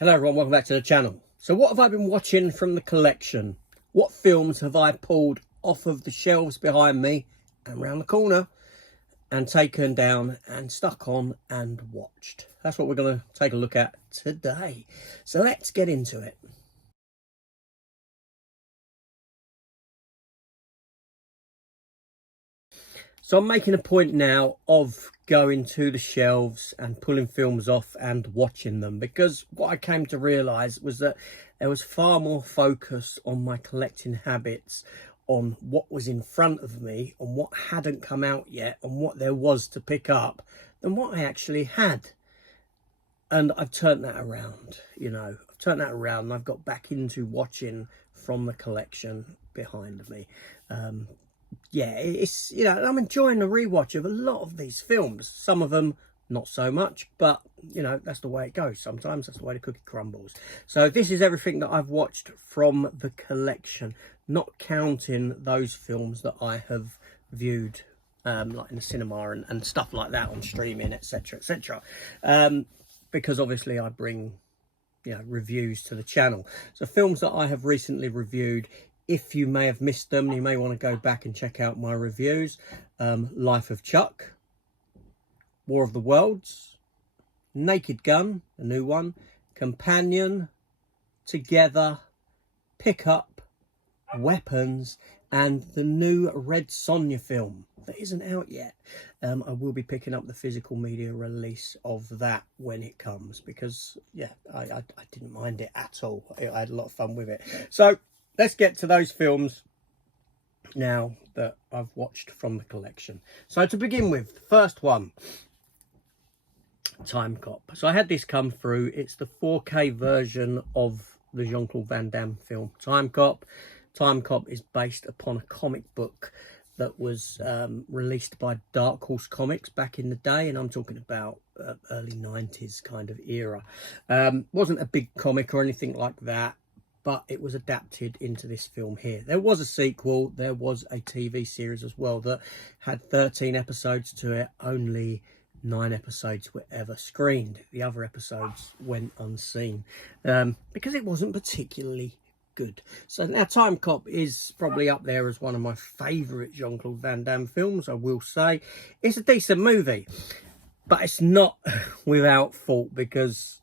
Hello everyone, welcome back to the channel. So what have I been watching from the collection? What films have I pulled off of the shelves behind me and round the corner and taken down and stuck on and watched? That's what we're going to take a look at today. So let's get into it. So I'm making a point now of going to the shelves and pulling films off and watching them, because what I came to realise was that there was far more focus on my collecting habits, on what was in front of me, on what hadn't come out yet, on what there was to pick up, than what I actually had. And I've turned that around, I've turned that around and I've got back into watching from the collection behind me. Yeah, it's, I'm enjoying the rewatch of a lot of these films. Some of them not so much, but that's the way it goes. Sometimes that's the way the cookie crumbles. So this is everything that I've watched from the collection, not counting those films that I have viewed like in the cinema and stuff like that, on streaming, etc, etc, because obviously I bring reviews to the channel. So films that I have recently reviewed, if you may have missed them, you may want to go back and check out my reviews. Life of Chuck, War of the Worlds, Naked Gun, a new one, Companion, Together, Pickup, Weapons, and the new Red Sonja film that isn't out yet. I will be picking up the physical media release of that when it comes, because I didn't mind it at all. I had a lot of fun with it. So let's get to those films now that I've watched from the collection. So to begin with, the first one, Time Cop. So I had this come through. It's the 4K version of the Jean-Claude Van Damme film, Time Cop. Time Cop is based upon a comic book that was released by Dark Horse Comics back in the day, and I'm talking about early 90s kind of era. Wasn't a big comic or anything like that, but it was adapted into this film here. There was a sequel, there was a TV series as well that had 13 episodes to it. Only 9 episodes were ever screened. The other episodes went unseen because it wasn't particularly good. So now Time Cop is probably up there as one of my favourite Jean-Claude Van Damme films, I will say. It's a decent movie, but it's not without fault, because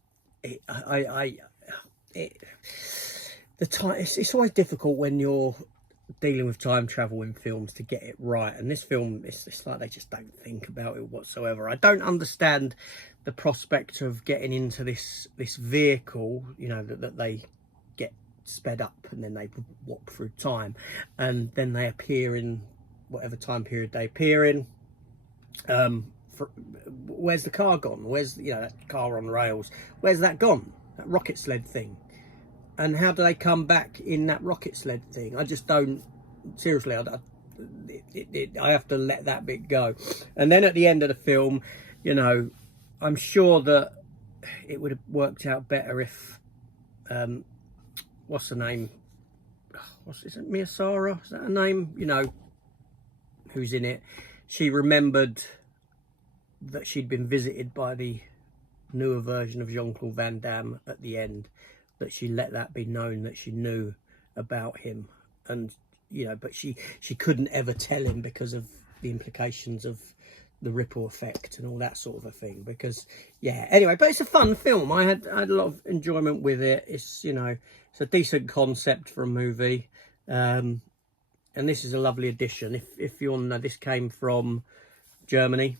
it's always difficult when you're dealing with time travel in films to get it right, and this film, it's like they just don't think about it whatsoever. I don't understand the prospect of getting into this vehicle, that they get sped up and then they walk through time, and then they appear in whatever time period they appear in. Where's the car gone? Where's that car on rails? Where's that gone? That rocket sled thing? And how do they come back in that rocket sled thing? I just don't, seriously, I have to let that bit go. And then at the end of the film, I'm sure that it would have worked out better if, what's her name? Is it Mia Sara? Is that her name? Who's in it? She remembered that she'd been visited by the newer version of Jean-Claude Van Damme at the end, that she let that be known that she knew about him, and but she couldn't ever tell him because of the implications of the ripple effect and all that sort of a thing. Because anyway, but it's a fun film. I had a lot of enjoyment with it. It's it's a decent concept for a movie, and this is a lovely addition. If you want to know, this came from Germany.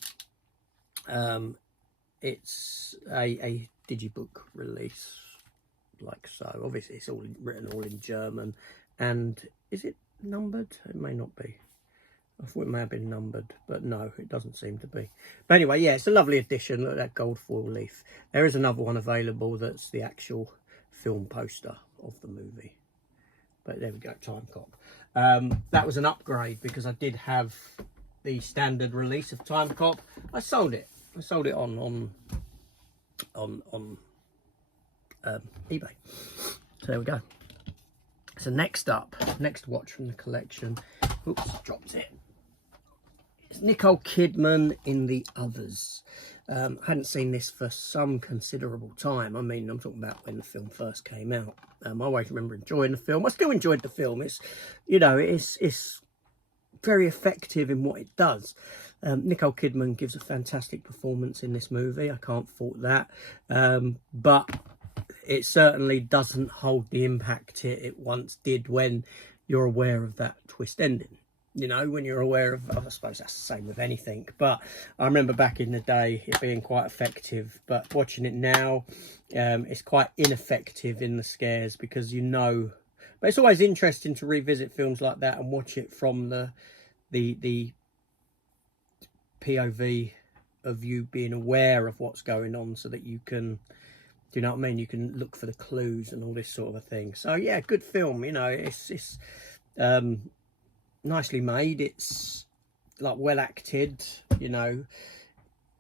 It's a digibook release, like so. Obviously it's all written in German, and is it numbered? It may not be. I thought it may have been numbered, but no, it doesn't seem to be. But anyway, it's a lovely addition. Look at that gold foil leaf. There is another one available that's the actual film poster of the movie. But there we go, Time Cop. That was an upgrade, because I did have the standard release of Time Cop. I sold it on eBay. So there we go. So next watch from the collection, oops, dropped it. It's Nicole Kidman in The Others. I hadn't seen this for some considerable time. I mean, I'm talking about when the film first came out. I always remember enjoying the film. I still enjoyed the film. It's, you know, it's very effective in what it does. Nicole Kidman gives a fantastic performance in this movie. I can't fault that. But it certainly doesn't hold the impact it once did when you're aware of that twist ending. You know, when you're aware of, I suppose that's the same with anything. But I remember back in the day it being quite effective. But watching it now, it's quite ineffective in the scares because you know. But it's always interesting to revisit films like that and watch it from the POV of you being aware of what's going on, so that you can, do you know what I mean? You can look for the clues and all this sort of a thing. So yeah, good film. You know, it's nicely made. It's like well acted. You know,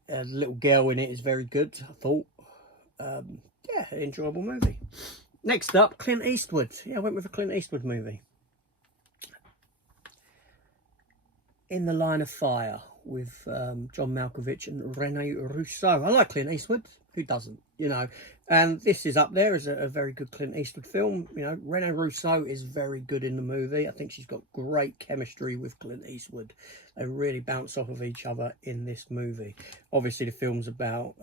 a little girl in it is very good, I thought. Yeah, enjoyable movie. Next up, Clint Eastwood. Yeah, I went with a Clint Eastwood movie. In the Line of Fire with John Malkovich and Rene Russo. I like Clint Eastwood. Who doesn't? You know, and this is up there as a very good Clint Eastwood film. You know, Rene Russo is very good in the movie. I think she's got great chemistry with Clint Eastwood. They really bounce off of each other in this movie. Obviously, the film's about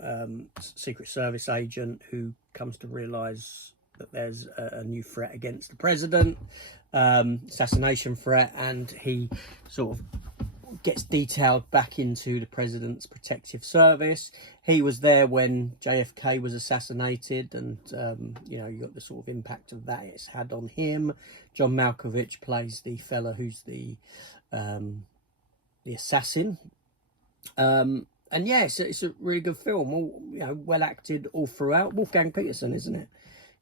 Secret Service agent who comes to realise that there's a new threat against the president, assassination threat, and he sort of gets detailed back into the president's protective service. He was there when JFK was assassinated, and you know, you got the sort of impact of that it's had on him. John Malkovich plays the fella who's the assassin. And yeah, it's a really good film. All, you know, well acted all throughout. Wolfgang Petersen, isn't it?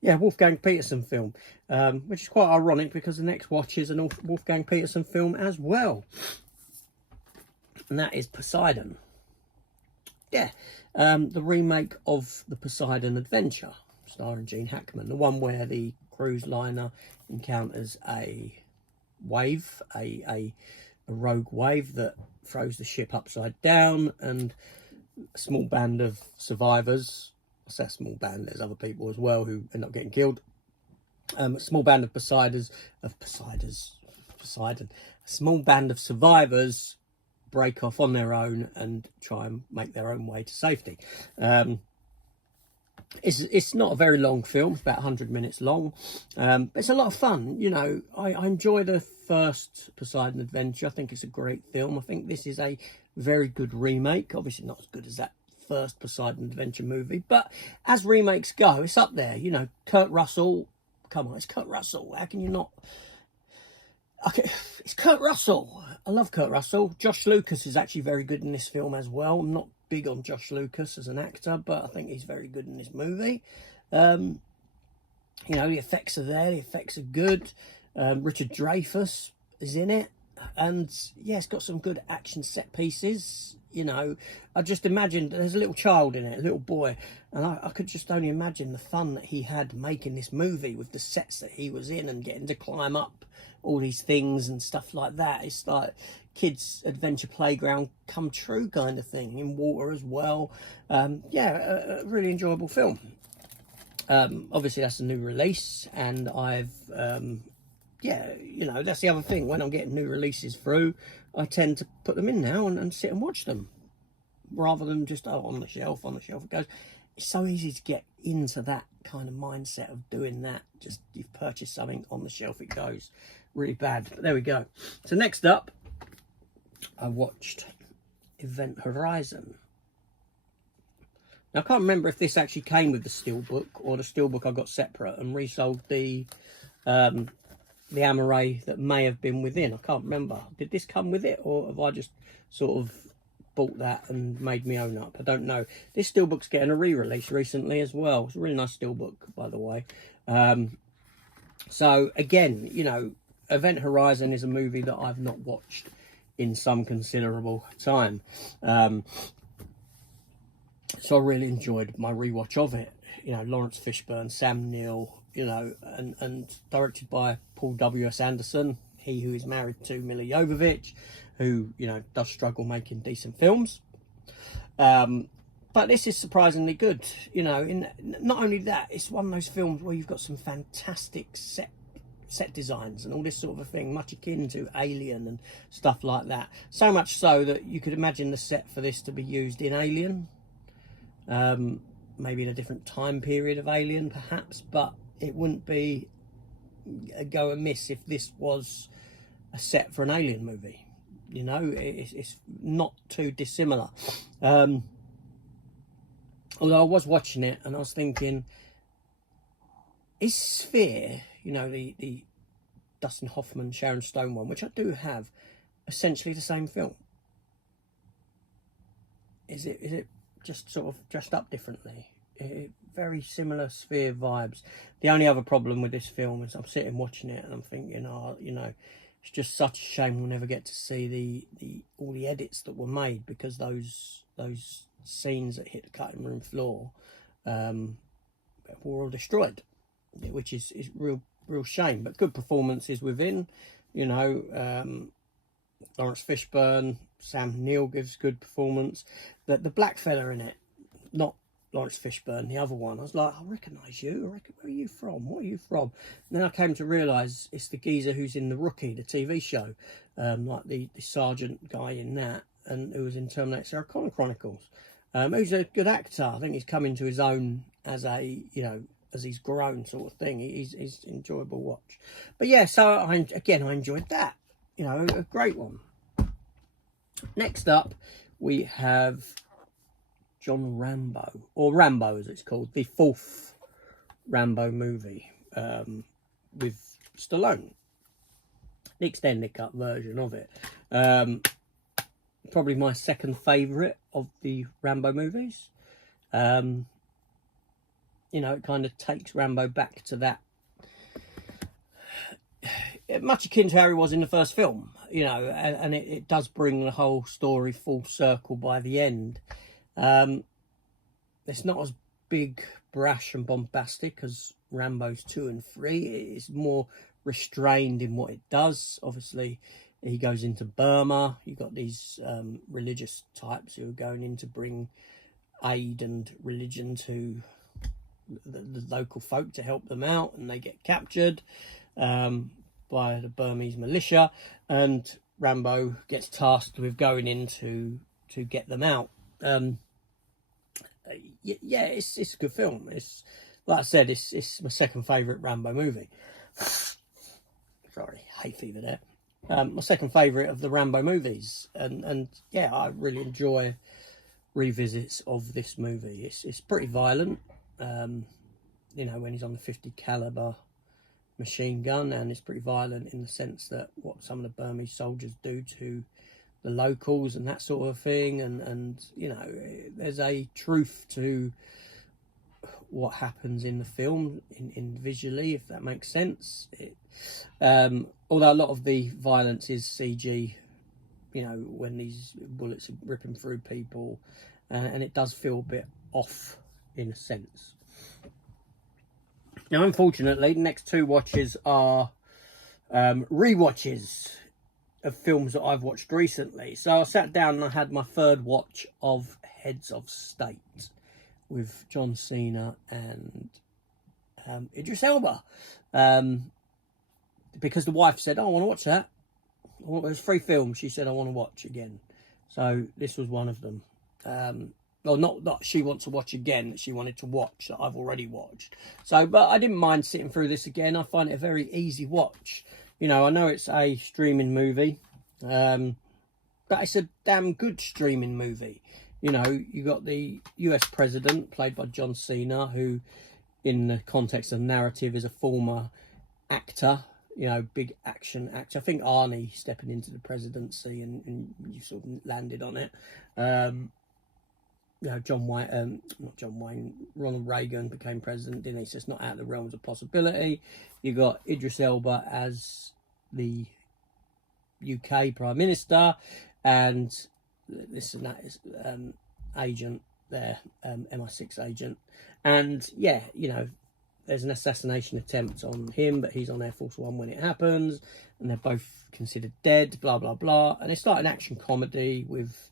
Yeah, Wolfgang Petersen film, which is quite ironic because the next watch is a Wolfgang Petersen film as well. And that is Poseidon. Yeah, the remake of the Poseidon Adventure, starring Gene Hackman. The one where the cruise liner encounters a wave, a rogue wave that throws the ship upside down, and a small band of survivors, I say a small band, there's other people as well who end up getting killed. A small band of Poseidon, a small band of survivors break off on their own and try and make their own way to safety. It's not a very long film, it's about 100 minutes long, but it's a lot of fun. You know, I enjoy the first Poseidon Adventure. I think it's a great film. I think this is a very good remake, obviously not as good as that first Poseidon Adventure movie, but as remakes go, it's up there. You know, Kurt Russell, come on, it's Kurt Russell, how can you not? Okay, it's Kurt Russell. I love Kurt Russell. Josh Lucas is actually very good in this film as well. I'm not big on Josh Lucas as an actor, but I think he's very good in this movie. You know, the effects are there. The effects are good. Richard Dreyfuss is in it. And, yeah, it's got some good action set pieces. You know, I just imagined there's a little child in it, a little boy. And I could just only imagine the fun that he had making this movie with the sets that he was in and getting to climb up all these things and stuff like that. It's like kids' adventure playground come true kind of thing, in water as well. Yeah, a really enjoyable film. Obviously that's a new release, and I've yeah, you know, that's the other thing. When I'm getting new releases through, I tend to put them in now and sit and watch them, rather than just, oh, on the shelf it goes. It's so easy to get into that kind of mindset of doing that. Just, you've purchased something, on the shelf it goes. Really bad, but there we go. So next up, I watched Event Horizon. Now I can't remember if this actually came with the steelbook, or the steelbook I got separate and resold the Amaray that may have been within. I can't remember. Did this come with it, or have I just sort of bought that and made me own up? I don't know. This steelbook's getting a re-release recently as well. It's a really nice steelbook, by the way. So again, you know, Event Horizon is a movie that I've not watched in some considerable time. So I really enjoyed my rewatch of it. You know, Lawrence Fishburne, Sam Neill, you know, and directed by Paul W.S. Anderson, he who is married to Mila Jovovich, who, you know, does struggle making decent films. But this is surprisingly good, you know. In not only that, it's one of those films where you've got some fantastic set designs and all this sort of a thing, much akin to Alien and stuff like that. So much so that you could imagine the set for this to be used in Alien, maybe in a different time period of Alien, perhaps. But it wouldn't be a go amiss if this was a set for an Alien movie. You know, it's not too dissimilar. Although I was watching it and I was thinking, is Sphere, you know, the Dustin Hoffman, Sharon Stone one, which I do have, essentially the same film? Is it just sort of dressed up differently? Very similar Sphere vibes. The only other problem with this film is I'm sitting watching it and I'm thinking, oh, you know, it's just such a shame we'll never get to see all the edits that were made, because those scenes that hit the cutting room floor were all destroyed, which is real shame. But good performances within, you know. Lawrence Fishburne, Sam Neill gives good performance. The black fella in it, not Lawrence Fishburne, the other one, I was like, I recognise you. Where are you from? What are you from? And then I came to realise it's the geezer who's in The Rookie, the TV show, like the sergeant guy in that, and who was in Terminator Sarah Connor Chronicles. He's a good actor. I think he's come into his own as a, you know, as he's grown sort of thing. He's enjoyable watch. But yeah, so I enjoyed that. You know, a great one. Next up, we have John Rambo, or Rambo as it's called, the fourth Rambo movie with Stallone. The extended cut version of it. Probably my second favourite of the Rambo movies. You know, it kind of takes Rambo back to that, much akin to how he was in the first film, you know, and it does bring the whole story full circle by the end. It's not as big, brash and bombastic as Rambo's 2 and 3. It's more restrained in what it does. Obviously, he goes into Burma. You've got these religious types who are going in to bring aid and religion to the local folk to help them out, and they get captured by the Burmese militia, and Rambo gets tasked with going in to get them out. Yeah, it's a good film. It's, like I said, it's my second favourite Rambo movie. Sorry, hay fever there. My second favourite of the Rambo movies, and yeah, I really enjoy revisits of this movie. It's pretty violent, you know, when he's on the 50 caliber machine gun, and it's pretty violent in the sense that what some of the Burmese soldiers do to the locals and that sort of thing, and you know, there's a truth to what happens in the film in visually, if that makes sense. Although a lot of the violence is CG, you know, when these bullets are ripping through people, and it does feel a bit off in a sense. Now, unfortunately, the next two watches are re-watches of films that I've watched recently. So I sat down and I had my third watch of Heads of State with John Cena and Idris Elba. Because the wife said, oh, I want to watch that. There's 3 films she said I want to watch again. So this was one of them. Well, not that she wants to watch again, that she wanted to watch, that I've already watched. So, but I didn't mind sitting through this again. I find it a very easy watch. You know, I know it's a streaming movie, but it's a damn good streaming movie. You know, you got the US president, played by John Cena, who, in the context of narrative, is a former actor, you know, big action actor. I think Arnie stepping into the presidency, and you sort of landed on it. You know, Ronald Reagan became president, didn't he? So it's not out of the realms of possibility. You got Idris Elba as the UK Prime Minister, and this and that is agent there, MI6 agent. And yeah, you know, there's an assassination attempt on him, but he's on Air Force One when it happens, and they're both considered dead, blah, blah, blah. And it's like an action comedy with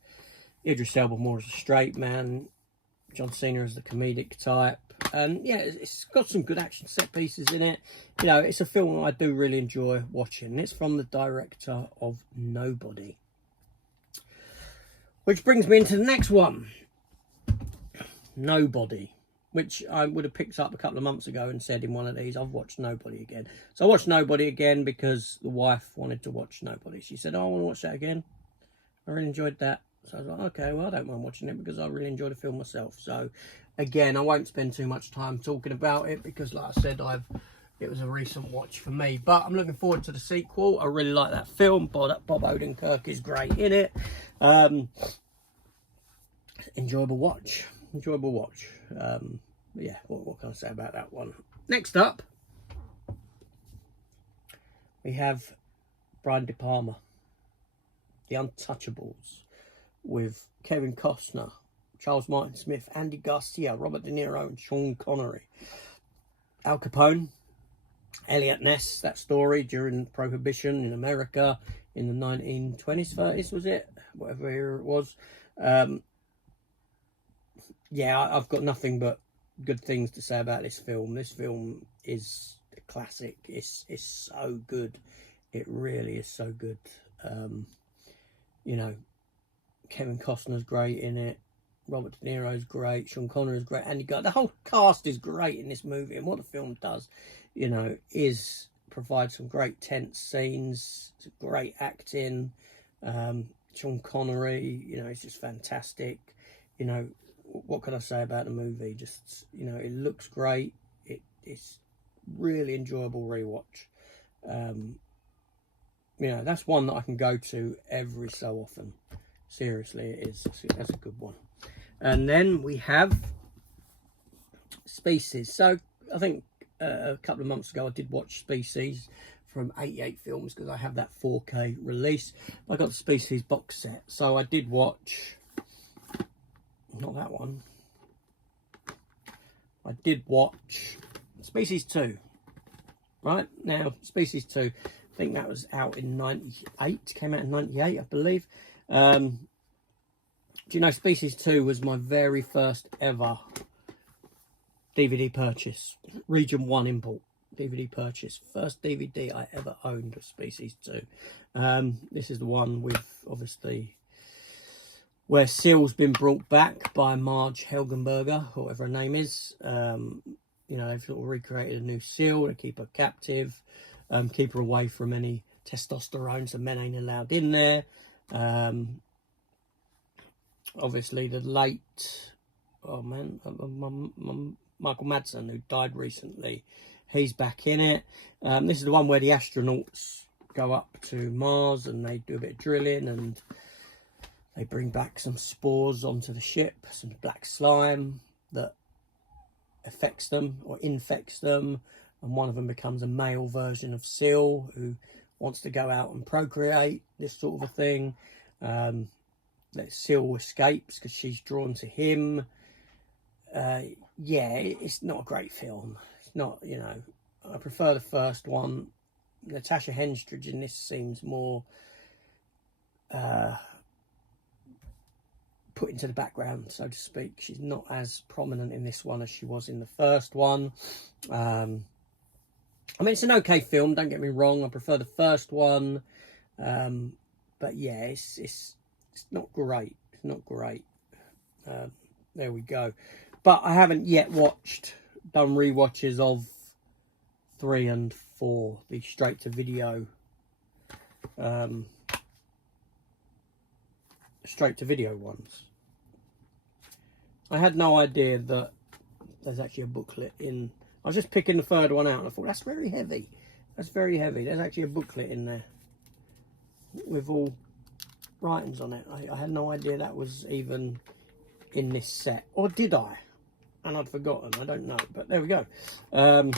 Idris Elba more as a straight man, John Cena as the comedic type. And yeah, it's got some good action set pieces in it. You know, it's a film I do really enjoy watching. It's from the director of Nobody. Which brings me into the next one. Nobody. Which I would have picked up a couple of months ago and said in one of these, I've watched Nobody again. So I watched Nobody again because the wife wanted to watch Nobody. She said, oh, I want to watch that again. I really enjoyed that. So I was like, okay, well, I don't mind watching it because I really enjoyed the film myself. So, again, I won't spend too much time talking about it because, like I said, it was a recent watch for me. But I'm looking forward to the sequel. I really like that film. Bob Odenkirk is great in it. Enjoyable watch. Enjoyable watch. Yeah, what can I say about that one? Next up, we have Brian De Palma, The Untouchables, with Kevin Costner, Charles Martin Smith, Andy Garcia, Robert De Niro, and Sean Connery. Al Capone, Elliot Ness, that story during Prohibition in America in the 1920s, 30s, was it? Whatever year it was. Yeah, I've got nothing but good things to say about this film. This film is a classic. It's so good. It really is so good. You know, Kevin Costner's great in it. Robert De Niro's great. Sean Connery's great. And the whole cast is great in this movie. And what the film does, you know, is provide some great tense scenes. It's great acting. Sean Connery, you know, it's just fantastic. You know, what can I say about the movie? Just, you know, it looks great. It's really enjoyable rewatch. You know, that's one that I can go to every so often. Seriously, it is. That's a good one. And then we have Species. So I think a couple of months ago I did watch Species from 88 Films because I have that 4K release. I got the Species box set. So I did watch, not that one. I did watch Species 2. Right, now Species 2, I think that was out in 98, came out in 98, I believe. Do you know Species 2 was my very first ever DVD purchase, Region 1 import DVD purchase. First DVD I ever owned was Species 2. This is the one with, obviously, where Seal's been brought back by Marge Helgenberger, or whatever her name is. You know, they've sort of recreated a new Seal to keep her captive, keep her away from any testosterone, so men ain't allowed in there. Obviously, the late, Michael Madsen, who died recently, he's back in it. This is the one where the astronauts go up to Mars and they do a bit of drilling and they bring back some spores onto the ship, some black slime that affects them or infects them, and one of them becomes a male version of Seal who wants to go out and procreate, this sort of a thing. That Seal escapes because she's drawn to him. Yeah, it's not a great film. It's not, you know, I prefer the first one. Natasha Henstridge in this seems more put into the background, so to speak. She's not as prominent in this one as she was in the first one. I mean, it's an okay film, don't get me wrong. I prefer the first one. But yeah, it's not great. It's not great. There we go. But I haven't yet done rewatches of 3 and 4, the straight to video ones. I had no idea that there's actually a booklet in. I was just picking the third one out and I thought, that's very heavy. That's very heavy. There's actually a booklet in there with all writings on it. I had no idea that was even in this set. Or did I? And I'd forgotten. I don't know. But there we go. Oh,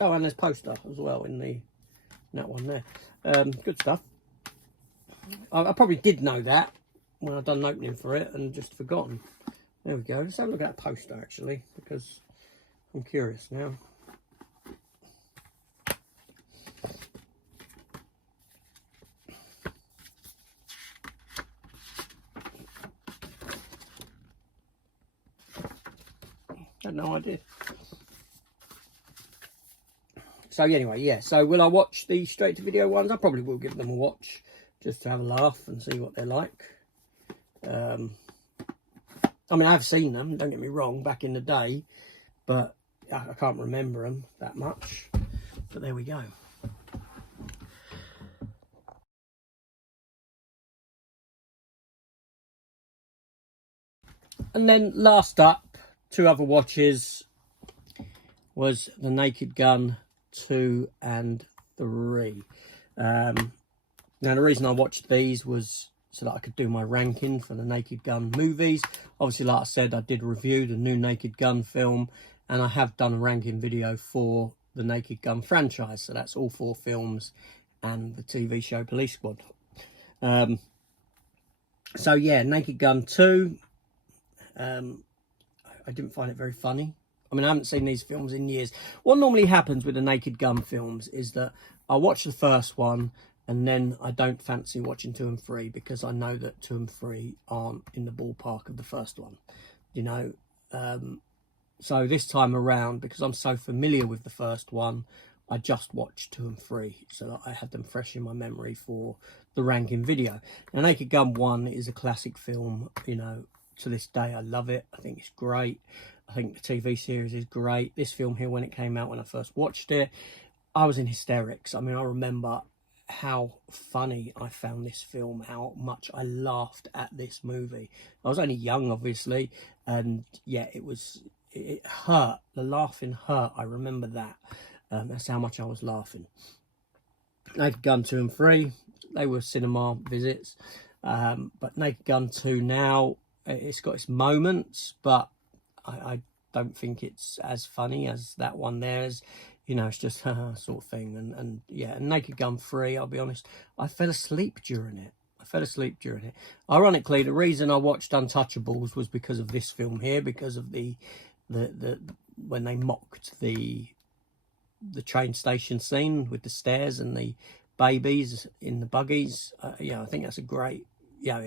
and there's poster as well in that one there. Good stuff. I probably did know that when I'd done an opening for it and just forgotten. There we go. Let's have a look at that poster, actually, because I'm curious now. no idea. So anyway, yeah. So will I watch the straight to video ones? I probably will give them a watch just to have a laugh and see what they're like. I mean, I've seen them, don't get me wrong, back in the day, but I can't remember them that much. But there we go. And then last up, 2 other watches was the Naked Gun 2 and 3. Now the reason I watched these was so that I could do my ranking for the Naked Gun movies. Obviously, like I said, I did review the new Naked Gun film, and I have done a ranking video for the Naked Gun franchise. So that's all 4 films and the TV show Police Squad. So yeah, Naked Gun 2. I didn't find it very funny. I mean, I haven't seen these films in years. What normally happens with the Naked Gun films is that I watch the first one and then I don't fancy watching 2 and 3 because I know that 2 and 3 aren't in the ballpark of the first one, you know. So this time around, because I'm so familiar with the first one, I just watched 2 and 3 so that I had them fresh in my memory for the ranking video. Now, Naked Gun 1 is a classic film, you know. To this day, I love it. I think it's great. I think the TV series is great. This film here, when it came out, when I first watched it, I was in hysterics. I mean, I remember how funny I found this film, how much I laughed at this movie. I was only young, obviously, and yeah, it hurt. The laughing hurt. I remember that. That's how much I was laughing. Naked Gun 2 and 3, they were cinema visits. But Naked Gun 2 now, it's got its moments, but I don't think it's as funny as that one there is. You know, it's just sort of thing. And yeah, and Naked Gun 3, I'll be honest, I fell asleep during it. Ironically, the reason I watched Untouchables was because of this film here, because of the when they mocked the train station scene with the stairs and the babies in the buggies. Yeah, I think that's a great. Yeah,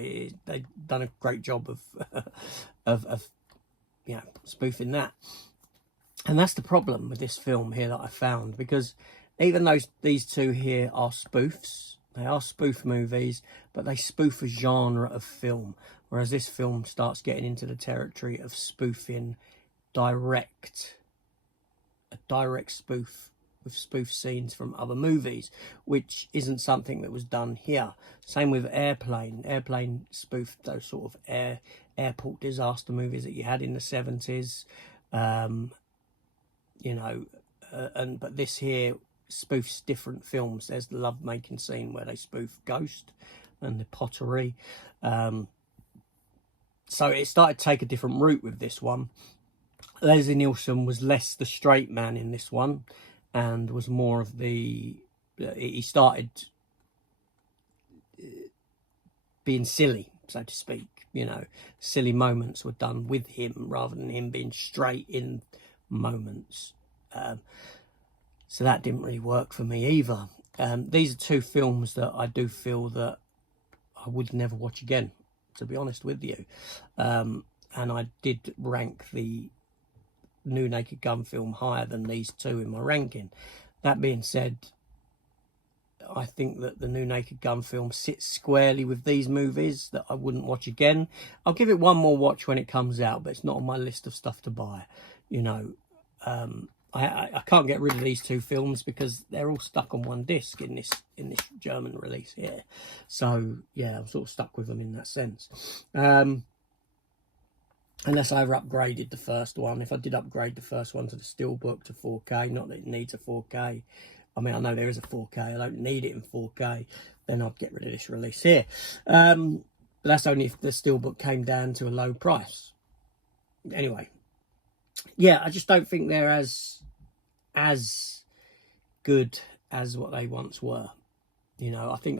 they've done a great job of you know, spoofing that. And that's the problem with this film here that I found, because even though these 2 here are spoofs, they are spoof movies, but they spoof a genre of film, whereas this film starts getting into the territory of spoofing a direct spoof with spoof scenes from other movies, which isn't something that was done here. Same with Airplane. Airplane spoofed those sort of airport disaster movies that you had in the 70s, you know, but this here spoofs different films. There's the love-making scene where they spoof Ghost and the pottery. So it started to take a different route with this one. Leslie Nielsen was less the straight man in this one, and was more of the, he started being silly, so to speak, you know. Silly moments were done with him rather than him being straight in moments. So that didn't really work for me either. These are 2 films that I do feel that I would never watch again, to be honest with you. And I did rank the new Naked Gun film higher than these 2 in my ranking. That being said, I think that the new Naked Gun film sits squarely with these movies that I wouldn't watch again. I'll give it one more watch when it comes out, but it's not on my list of stuff to buy. You know, I can't get rid of these 2 films because they're all stuck on one disc in this German release here. So yeah, I'm sort of stuck with them in that sense. Unless I ever upgraded the first one. If I did upgrade the first one to the Steelbook to 4K, not that it needs a 4K. I mean, I know there is a 4K. I don't need it in 4K. Then I'd get rid of this release here. But that's only if the Steelbook came down to a low price. Anyway. Yeah, I just don't think they're as good as what they once were. You know, I think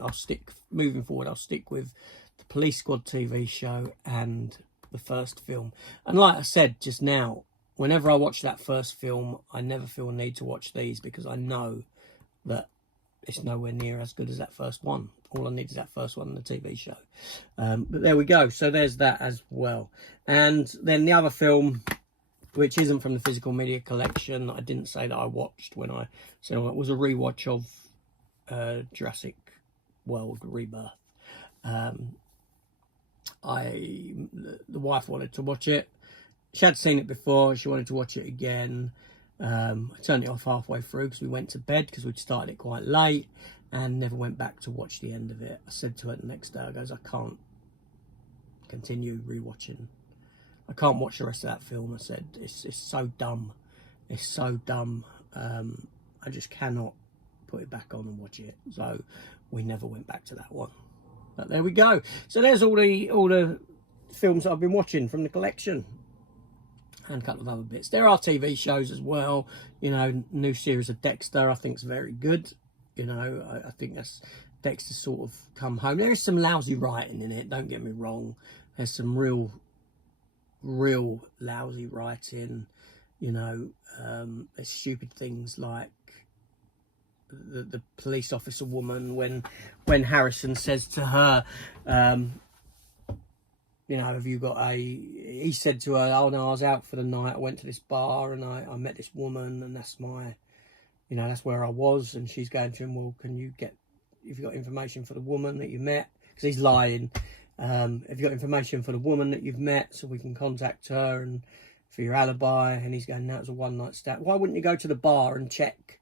moving forward, I'll stick with the Police Squad TV show and the first film. And like I said just now, whenever I watch that first film, I never feel a need to watch these because I know that it's nowhere near as good as that first one. All I need is that first one in the TV show. But there we go. So there's that as well. And then the other film which isn't from the physical media collection. I didn't say that I watched when I said it was a rewatch of Jurassic World Rebirth. The wife wanted to watch it. She had seen it before. She wanted to watch it again. I turned it off halfway through because we went to bed because we'd started it quite late and never went back to watch the end of it. I said to her the next day, I goes, I can't continue rewatching. I can't watch the rest of that film. I said, it's so dumb. It's so dumb. I just cannot put it back on and watch it. So we never went back to that one. But there we go. So there's all the films that I've been watching from the collection. And a couple of other bits. There are TV shows as well. You know, new series of Dexter I think is very good. You know, I think that's Dexter sort of come home. There is some lousy writing in it, don't get me wrong. There's some real lousy writing. You know, there's stupid things like the police officer woman when Harrison says to her, you know, have you got he said to her, oh no, I was out for the night, I went to this bar and I met this woman and that's my, you know, that's where I was. And she's going to him, well, have you got information for the woman that you met? Because he's lying. Have you got information for the woman that you've met so we can contact her and for your alibi? And he's going, no, it was a one-night stand. Why wouldn't you go to the bar and check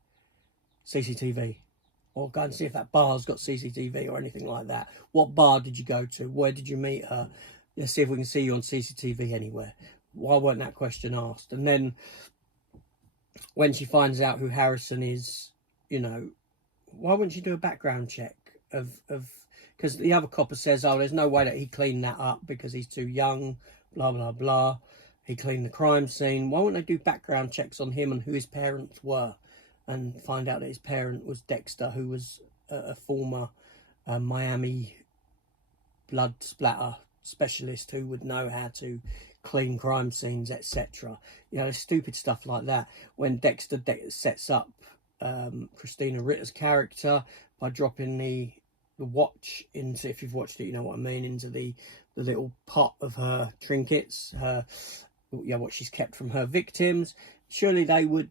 CCTV? Or go and see if that bar's got CCTV or anything like that? What bar did you go to? Where did you meet her? Let's see if we can see you on CCTV anywhere. Why weren't that question asked? And then when she finds out who Harrison is, you know, why wouldn't she do a background check of because the other copper says, oh, there's no way that he cleaned that up because he's too young, blah, blah, blah. He cleaned the crime scene. Why wouldn't they do background checks on him and who his parents were and find out that his parent was Dexter, who was a former Miami blood splatter specialist who would know how to clean crime scenes, etc. You know, stupid stuff like that. When Dexter sets up Christina Ritter's character by dropping the watch into, if you've watched it, you know what I mean, into the little pot of her trinkets, what she's kept from her victims. Surely they would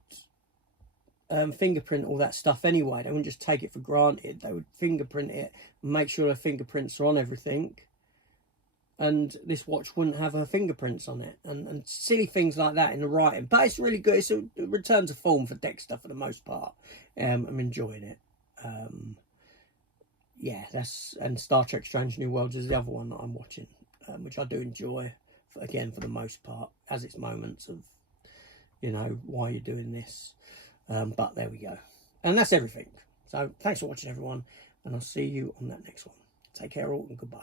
fingerprint all that stuff anyway. They wouldn't just take it for granted. They would fingerprint it and make sure her fingerprints are on everything. And this watch wouldn't have her fingerprints on it. And silly things like that in the writing. But it's really good. It's a return to form for Dexter for the most part. I'm enjoying it. Yeah, and Star Trek Strange New Worlds is the other one that I'm watching, which I do enjoy, again, for the most part. Has its moments of, you know, why you're doing this. But there we go. And that's everything. So thanks for watching, everyone. And I'll see you on that next one. Take care all and goodbye.